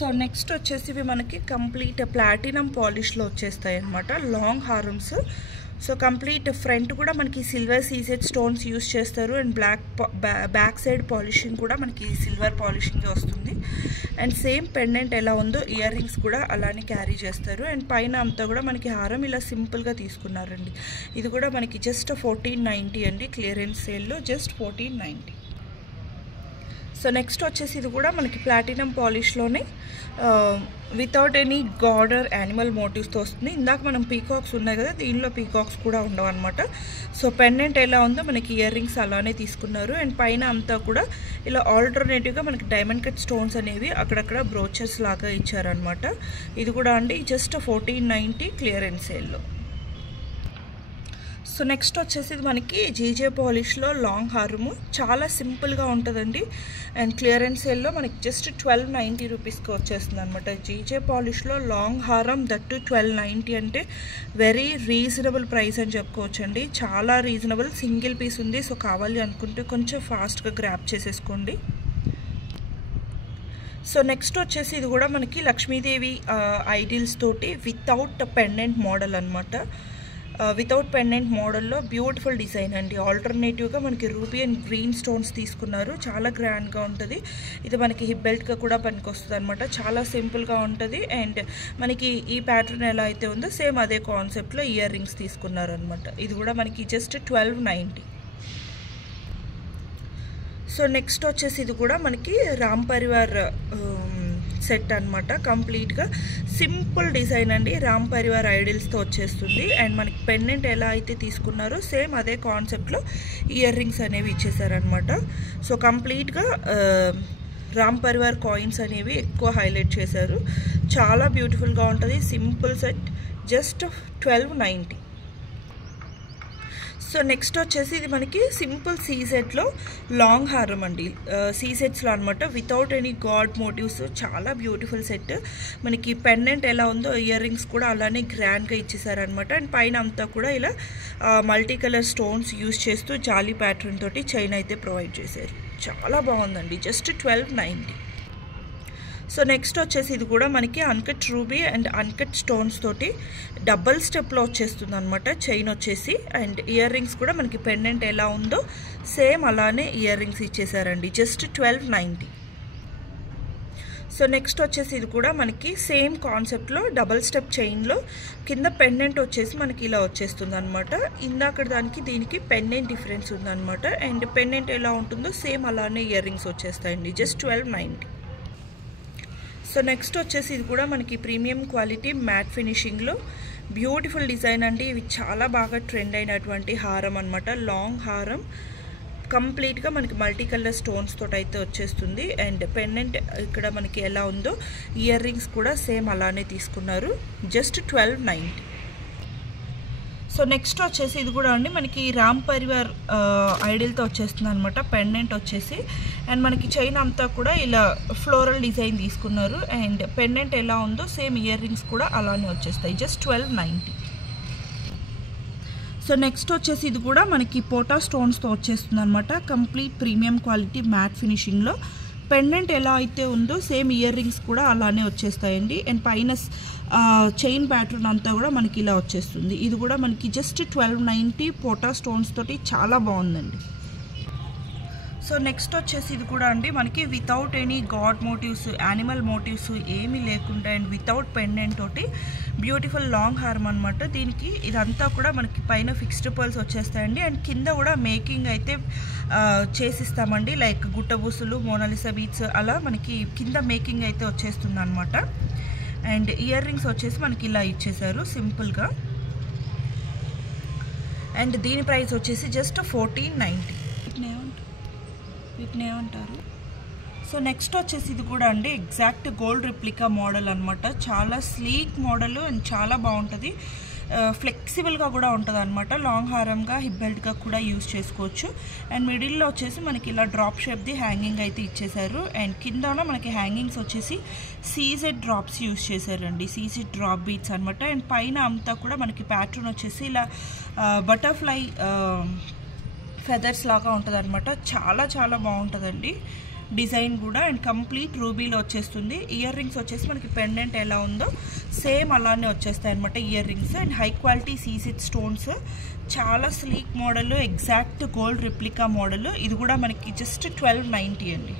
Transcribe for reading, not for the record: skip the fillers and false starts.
So next వచ్చేసి ఇవి మనకి కంప్లీట్ ప్లాటినం పాలిష్లో వచ్చేస్తాయి అన్నమాట. లాంగ్ హారమ్స్. సో కంప్లీట్ ఫ్రంట్ కూడా మనకి సిల్వర్ సీజెడ్ స్టోన్స్ యూస్ చేస్తారు. అండ్ బ్యాక్ సైడ్ పాలిషింగ్ కూడా మనకి సిల్వర్ పాలిషింగ్ వస్తుంది. అండ్ సేమ్ పెండెంట్ ఎలా ఉందో ఇయర్ రింగ్స్ కూడా అలానే క్యారీ చేస్తారు. అండ్ పైన అంతా కూడా మనకి హారం ఇలా సింపుల్గా తీసుకున్నారండి. ఇది కూడా మనకి జస్ట్ 1490 అండి. క్లియరెన్స్ సేల్లో జస్ట్ 1490. సో నెక్స్ట్ వచ్చేసి ఇది కూడా మనకి ప్లాటినం పాలిష్లోనే వితౌట్ ఎనీ గార్డర్ యానిమల్ మోటివ్స్తో వస్తుంది. ఇందాక మనం పీకాక్స్ ఉన్నాయి కదా, దీనిలో పీకాక్స్ కూడా ఉండవు అనమాట. సో పెండెంట్ ఎలా ఉందో మనకి ఇయర్ రింగ్స్ అలానే తీసుకున్నారు. అండ్ పైన అంతా కూడా ఇలా ఆల్టర్నేటివ్గా మనకి డైమండ్ కట్ స్టోన్స్ అనేవి అక్కడక్కడ బ్రోచెస్ లాగా ఇచ్చారనమాట. ఇది కూడా అండి జస్ట్ 1490 క్లియరెన్స్ సేల్లో. సో నెక్స్ట్ వచ్చేసి ఇది మనకి జీజే పాలిష్లో లాంగ్ హారము. చాలా సింపుల్గా ఉంటుందండి. అండ్ క్లియరెన్స్ సేల్లో మనకి జస్ట్ 1290 రూపీస్కి వచ్చేస్తుంది అనమాట. జీజే పాలిష్లో లాంగ్ హారం, దట్టు 1290 అంటే వెరీ రీజనబుల్ ప్రైస్ అని చెప్పుకోవచ్చండి. చాలా రీజనబుల్. సింగిల్ పీస్ ఉంది. సో కావాలి అనుకుంటే కొంచెం ఫాస్ట్గా గ్రాప్ చేసేసుకోండి. సో నెక్స్ట్ వచ్చేసి ఇది కూడా మనకి లక్ష్మీదేవి ఐడిల్స్ తోటి వితౌట్ పెండెంట్ మోడల్ అనమాట. వితౌట్ పెండెంట్ మోడల్లో బ్యూటిఫుల్ డిజైన్ అండి. ఆల్టర్నేటివ్గా మనకి రూబీ అండ్ గ్రీన్ స్టోన్స్ తీసుకున్నారు. చాలా గ్రాండ్గా ఉంటుంది. ఇది మనకి హిప్ బెల్ట్గా కూడా పనికొస్తుంది అనమాట. చాలా సింపుల్గా ఉంటుంది. అండ్ మనకి ఈ ప్యాటర్న్ ఎలా అయితే ఉందో సేమ్ అదే కాన్సెప్ట్లో ఇయర్ రింగ్స్ తీసుకున్నారు అనమాట. ఇది కూడా మనకి జస్ట్ 1290. సో నెక్స్ట్ వచ్చేసి ఇది కూడా మనకి రామ్ పరివార్ సెట్ అనమాట. కంప్లీట్గా సింపుల్ డిజైన్ అండి. రామ్ పరివార్ ఐడిల్స్తో వచ్చేస్తుంది. అండ్ మనకి పెండెంట్ ఎలా అయితే తీసుకున్నారో సేమ్ అదే కాన్సెప్ట్లో ఇయర్ రింగ్స్ అనేవి ఇచ్చేసారనమాట. సో కంప్లీట్గా రామ్ పరివార్ కాయిన్స్ అనేవి ఎక్కువ హైలైట్ చేశారు. చాలా బ్యూటిఫుల్గా ఉంటుంది. Simple set just 1290. So next వచ్చేసి ఇది మనకి సింపుల్ సీసెట్లో లాంగ్ హారం అండి. సీసెట్స్లో అనమాట. Without any god motives. చాలా బ్యూటిఫుల్ సెట్. మనకి పెండెంట్ ఎలా ఉందో ఇయర్ రింగ్స్ కూడా అలానే గ్రాండ్గా ఇచ్చేసారనమాట. అండ్ పైన అంతా కూడా ఇలా మల్టీ కలర్ స్టోన్స్ యూస్ చేస్తూ జాలీ ప్యాటర్న్ తోటి చైన్ అయితే ప్రొవైడ్ చేశారు. చాలా బాగుందండి. జస్ట్ 1290. సో నెక్స్ట్ వచ్చేసి ఇది కూడా మనకి uncut ruby and uncut stones తోటి డబల్ స్టెప్లో వచ్చేస్తుంది అనమాట. చైన్ వచ్చేసి అండ్ ఇయర్ రింగ్స్ కూడా మనకి పెండెంట్ ఎలా ఉందో సేమ్ అలానే ఇయర్ రింగ్స్ ఇచ్చేసారండి. జస్ట్ 1290. సో నెక్స్ట్ వచ్చేసి ఇది కూడా మనకి సేమ్ కాన్సెప్ట్లో డబల్ స్టెప్ చైన్లో కింద పెండెంట్ వచ్చేసి మనకి ఇలా వచ్చేస్తుంది అనమాట. ఇందాక దానికి దీనికి పెండెంట్ డిఫరెన్స్ ఉందన్నమాట. అండ్ పెండెంట్ ఎలా ఉంటుందో సేమ్ అలానే ఇయర్ రింగ్స్ వచ్చేస్తాయండి. జస్ట్ 1290. సో నెక్స్ట్ వచ్చేసి ఇది కూడా మనకి ప్రీమియం క్వాలిటీ మ్యాట్ ఫినిషింగ్లో బ్యూటిఫుల్ డిజైన్ అండి. ఇవి చాలా బాగా ట్రెండ్ అయినటువంటి హారం అనమాట. లాంగ్ హారం కంప్లీట్గా మనకి మల్టీ కలర్ స్టోన్స్ తోటి అయితే వచ్చేస్తుంది. అండ్ పెండెంట్ ఇక్కడ మనకి ఎలా ఉందో ఇయర్ రింగ్స్ కూడా సేమ్ అలానే తీసుకున్నారు. జస్ట్ 1290. సో నెక్స్ట్ వచ్చేసి ఇది కూడా అండి మనకి రామ్ పరివార్ ఐడిల్తో వచ్చేస్తుంది అనమాట. పెండెంట్ వచ్చేసి అండ్ మనకి చైన్ అంతా కూడా ఇలా ఫ్లోరల్ డిజైన్ తీసుకున్నారు. అండ్ పెండెంట్ ఎలా ఉందో సేమ్ ఇయర్ రింగ్స్ కూడా అలానే వచ్చేస్తాయి. జస్ట్ 1290. సో నెక్స్ట్ వచ్చేసి ఇది కూడా మనకి పోటా స్టోన్స్తో వచ్చేస్తుంది అనమాట. కంప్లీట్ ప్రీమియం క్వాలిటీ మ్యాట్ ఫినిషింగ్లో పెండెంట్ ఎలా అయితే ఉందో సేమ్ ఇయర్ రింగ్స్ కూడా అలానే వచ్చేస్తాయండి. అండ్ పైన చైన్ ప్యాటర్న్ అంతా కూడా మనకి ఇలా వచ్చేస్తుంది. ఇది కూడా మనకి జస్ట్ 1290 పోటా స్టోన్స్ తోటి చాలా బాగుందండి. సో నెక్స్ట్ వచ్చేసి ఇది కూడా అండి మనకి without any god motives animal motives ఏమీ లేకుండా అండ్ వితౌట్ పెండెంట్ తోటి బ్యూటిఫుల్ లాంగ్ హారం అనమాట. దీనికి ఇదంతా కూడా మనకి పైన ఫిక్స్డ్ పర్ల్స్ వచ్చేస్తాయండి. అండ్ కింద కూడా మేకింగ్ అయితే చేసిస్తామండి. లైక్ గుట్టబూసులు, మోనాలిసా బీట్స్ అలా మనకి కింద మేకింగ్ అయితే వచ్చేస్తుంది అనమాట. అండ్ ఇయర్ రింగ్స్ వచ్చేసి మనకి ఇలా ఇచ్చేసారు సింపుల్గా. అండ్ దీని ప్రైస్ వచ్చేసి జస్ట్ 1490. వీటిని ఏమంటారు? సో నెక్స్ట్ వచ్చేసి ఇది కూడా అండి ఎగ్జాక్ట్ గోల్డ్ రిప్లికా మోడల్ అనమాట. చాలా స్లీక్ మోడల్ అండ్ చాలా బాగుంటుంది. ఫ్లెక్సిబుల్గా కూడా ఉంటుంది అనమాట. లాంగ్ హారంగా హిప్ బెల్ట్గా కూడా యూజ్ చేసుకోవచ్చు. అండ్ మిడిల్లో వచ్చేసి మనకి ఇలా డ్రాప్ షేప్ది హ్యాంగింగ్ అయితే ఇచ్చేసారు. అండ్ కిందన మనకి హ్యాంగింగ్స్ వచ్చేసి సీజెడ్ డ్రాప్స్ యూజ్ చేశారండి. సీజెడ్ డ్రాప్ బీట్స్ అనమాట. అండ్ పైన అంతా కూడా మనకి ప్యాటర్న్ వచ్చేసి ఇలా బటర్ఫ్లై ఫెదర్స్ లాగా ఉంటుంది అనమాట. చాలా చాలా బాగుంటుందండి. డిజైన్ కూడా అండ్ కంప్లీట్ రూబీలో వచ్చేస్తుంది. ఇయర్ రింగ్స్ వచ్చేసి మనకి పెండెంట్ ఎలా ఉందో సేమ్ అలానే వచ్చేస్తాయి అనమాట earrings. And high quality సీసెట్ స్టోన్స్, చాలా sleek model, exact gold replica model. ఇది కూడా మనకి జస్ట్ 1290 అండి.